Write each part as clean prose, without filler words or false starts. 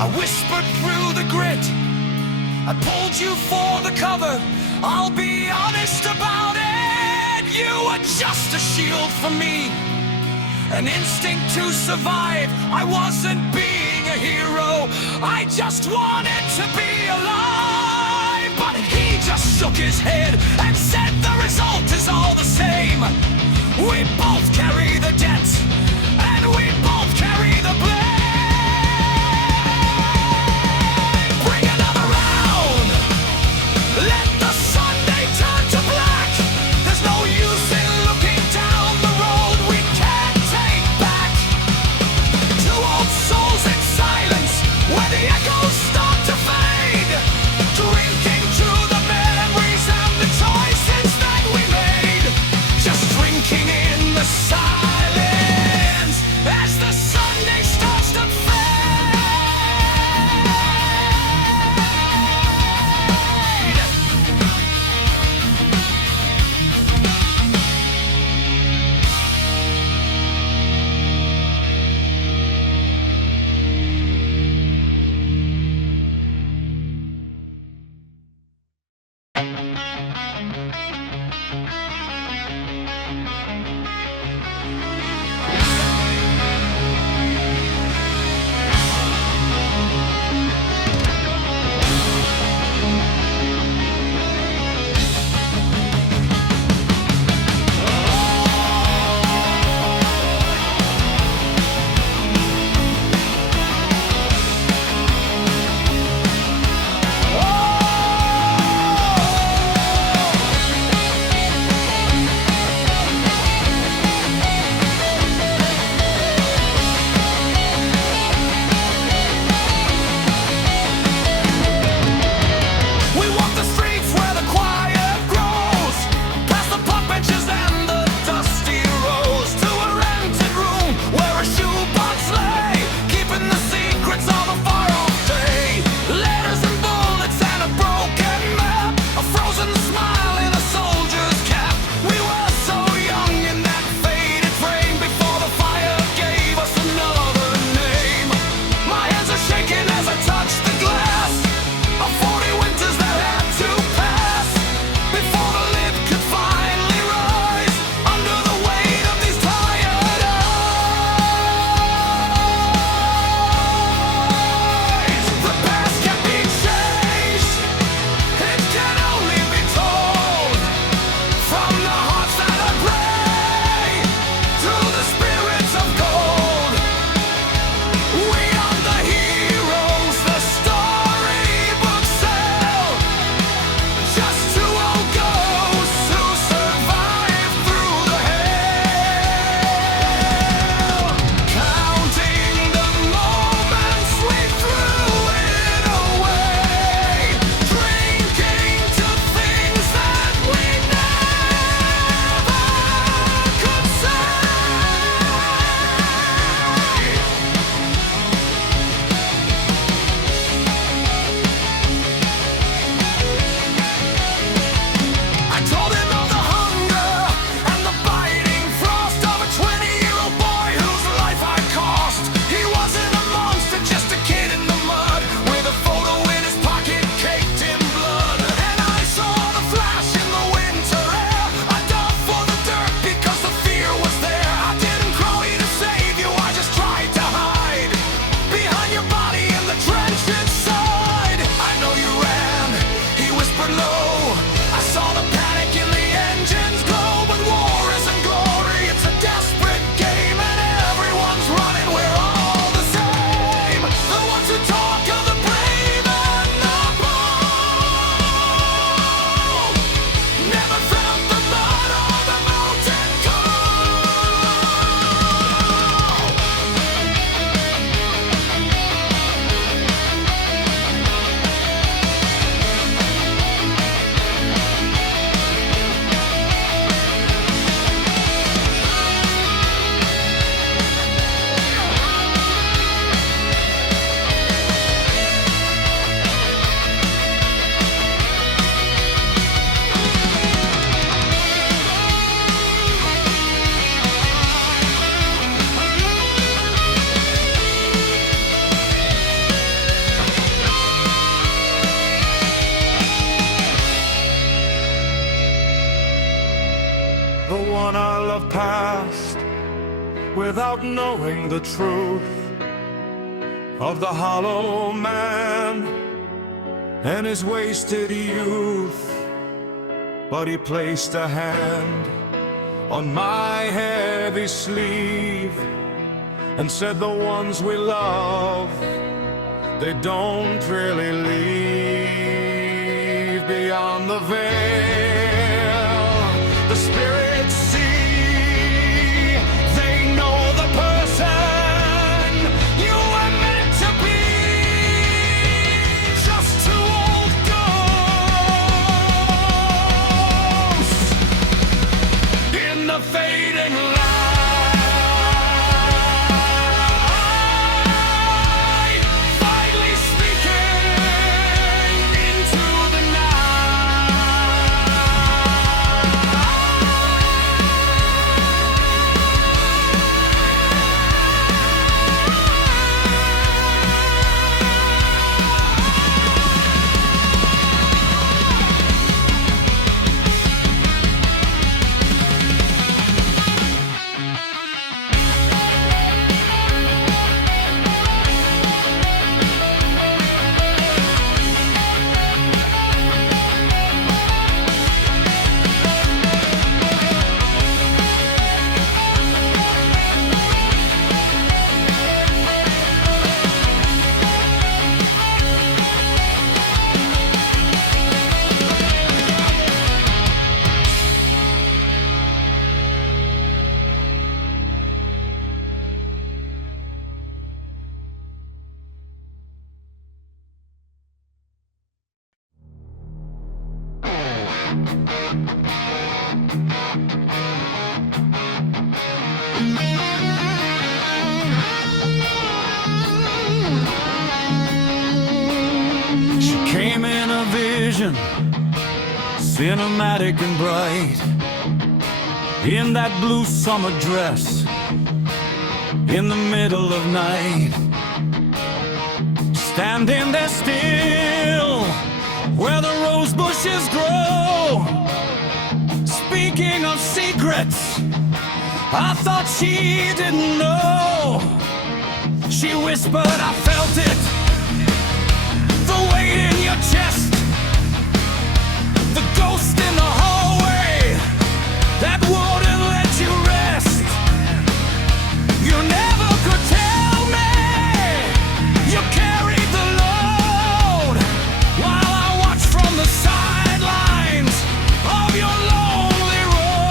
I whispered through the grit, I pulled you for the cover. I'll be honest about it, you were just a shield for me, an instinct to survive. I wasn't being a hero, I just wanted to be alive. But he just shook his head and said the result is all the same. We both carry the debt, and we both carry the blame. Bring another round, let the Sunday turn to black. There's no use in looking down the road we can't take back. Two old souls in silence, where the echoes start to fade, drinking to the memories and the choices that we made. Just drinking in the silence. without knowing the truth of the hollow man and his wasted youth. But he placed a hand on my heavy sleeve and said, the ones we love, they don't really leave beyond the veil. The spirits see, they know the person you were meant to be. Just two old ghosts in the fading light. She came in a vision, cinematic and bright, in that blue summer dress, in the middle of night, standing there still, where the rose bushes grow, speaking of secrets I thought she didn't know. She whispered, I felt it, the weight in your chest, the ghost in the hallway that wouldn't let you rest. You never could tell me you carried the load, while I watched from the sidelines of your lonely road.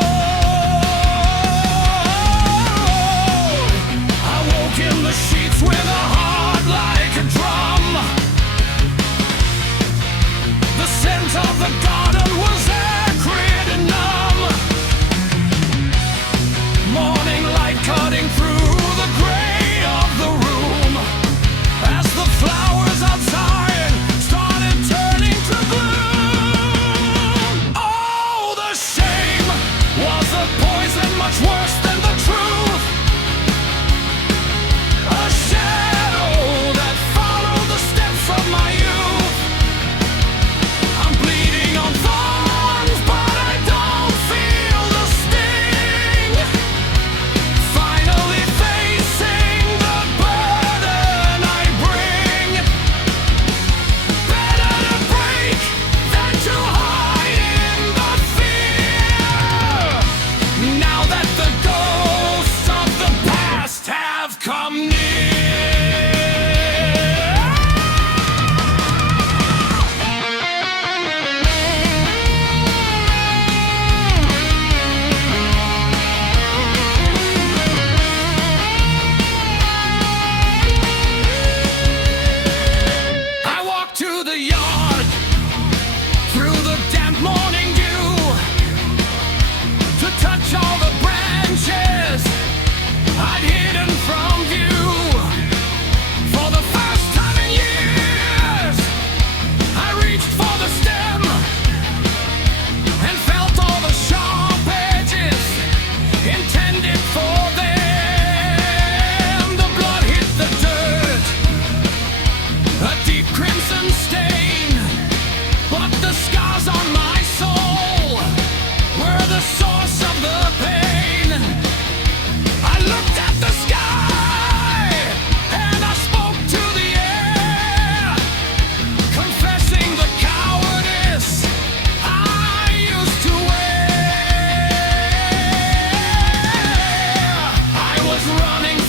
I woke in the sheets with a heart like a drum. The scent of the garden was acrid and numb. Morning light cutting through the gray of the room, as the flowers outside started turning to gloom. Oh, the shame was a poison much worse than the truth. A shadow that followed the steps of my youth. I'm bleeding on thorns, but I don't feel the sting. Finally facing the burden I bring. Better to break than to hide in the fear. Now that the ghosts of the past have come near. I walked to the yard, through the damp morning dew, to touch all the branches I'd hidden from view.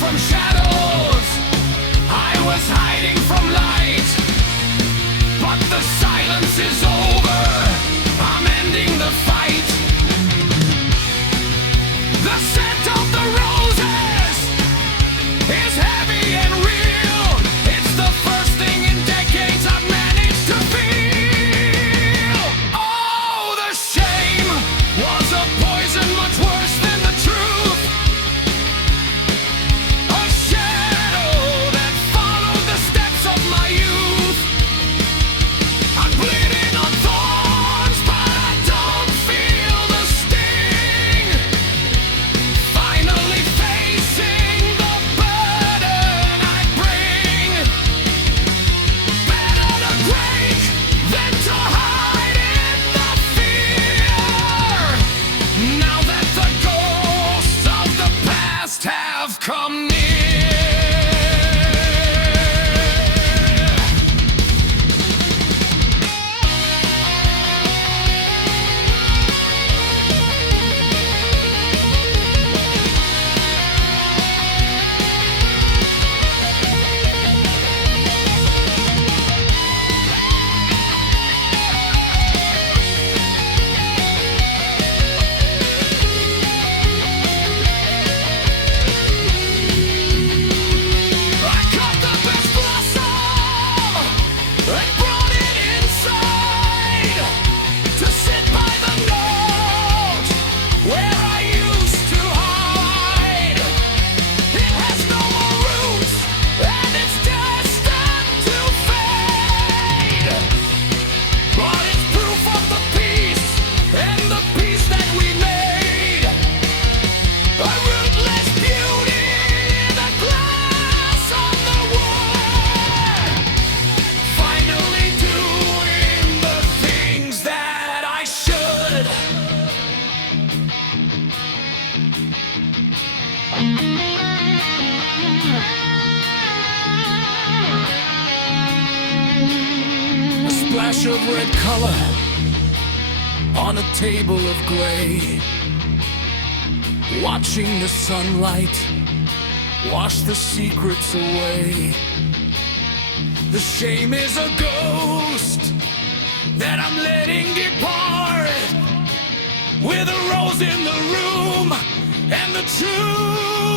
from shadows, I was hiding from light. But the silence is over, I'm ending the fight. The scent of the roses is heavy and real. It's the first thing in decades I've managed to feel. Oh, the shame was a poison much worse than the truth. A shadow that followed the steps of my youth. I'm bleeding on thorns, but I don't feel the sting. Finally facing the burden I bring. Better to break than to hide in the fear. Now that the ghosts of the past have come near. I cut the best blossom and brought it inside to sit by the note where I used to hide. It has no more roots and it's destined to fade. But it's proof of the peace and the peace that we made. A rootless beauty in the glass of the wood. Finally doing the things that I should. A splash of red color on a table of gray. Watching the sunlight wash the secrets away. The shame is a ghost that I'm letting depart, with a rose in the room and the truth